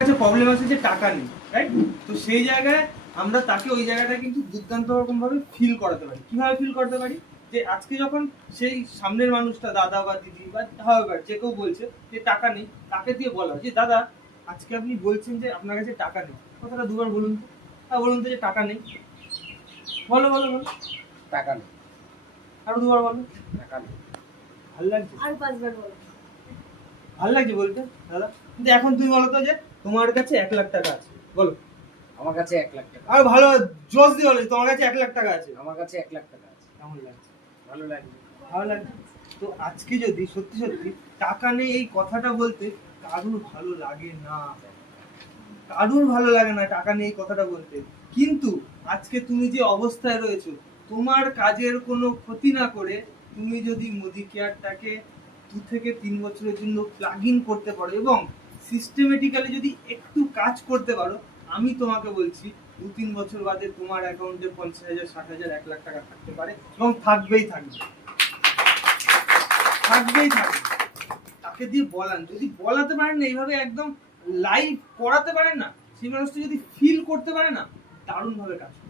কাছে প্রবলেম আছে যে টাকা নেই, রাইট? তো সেই জায়গায় আমরা তাকে ওই জায়গাটা কিন্তু দুর্দান্ত রকম ভাবে ফিল করাতে পারি। কিভাবে ফিল করতে পারি? যে আজকে যখন সেই সামনের মানুষটা, দাদা বা দিদি বা হাওয়েভার যে কেউ বলছে যে টাকা নেই, তাকে দিয়ে বলা যে দাদা আজকে আপনি বলছেন যে আপনার কাছে টাকা নেই, কথাটা দুবার বলুন তো। হ্যাঁ বলুন তো যে টাকা নেই। বলো বলো বলো। টাকা নেই। আরো দুবার বলো। টাকা নেই। ভালো লাগছে? আর 5 বার বলো। ভালো লাগছে বলতে দাদা? কিন্তু এখন তুমি বলো তো যে তোমার কাছে 1,00,000 টাকা আছে, বলো। আমার কাছে 1,00,000 টাকা। আর ভালো জোশ দিয়ে বলো তোমার কাছে 1,00,000 টাকা আছে। আমার কাছে 1,00,000 টাকা আছে। কেমন লাগছে? ভালো লাগবে। ভালো লাগছে। তো আজকে যদি সত্যি সত্যি টাকা নেই এই কথাটা বলতে কারুর ভালো লাগে না, কারুর ভালো লাগে না টাকা নেই এই কথাটা বলতে। কিন্তু আজকে তুমি যে অবস্থায় রয়েছো, তোমার কাজের কোনো ক্ষতি না করে তুমি যদি মোদি কেয়ারটাকে 2 থেকে 3 বছরের জন্য প্লাগ ইন করতে পারো এবং সিস্টেমেটিক্যালি যদি একটু কাজ করতে পারো, আমি তোমাকে বলছি 2-3 বছর বাদে তোমার অ্যাকাউন্টে 50,000, 60,000, 1,00,000 টাকা থাকতে পারে এবং থাকবেই থাকবে, থাকবেই থাকবে। তাকে দিয়ে বলান, যদি বলাতে পারেন না এইভাবে একদম লাইভ করাতে পারেন না, সেই মানুষটা যদি ফিল করতে পারে না, দারুণ ভাবে কাজ করে।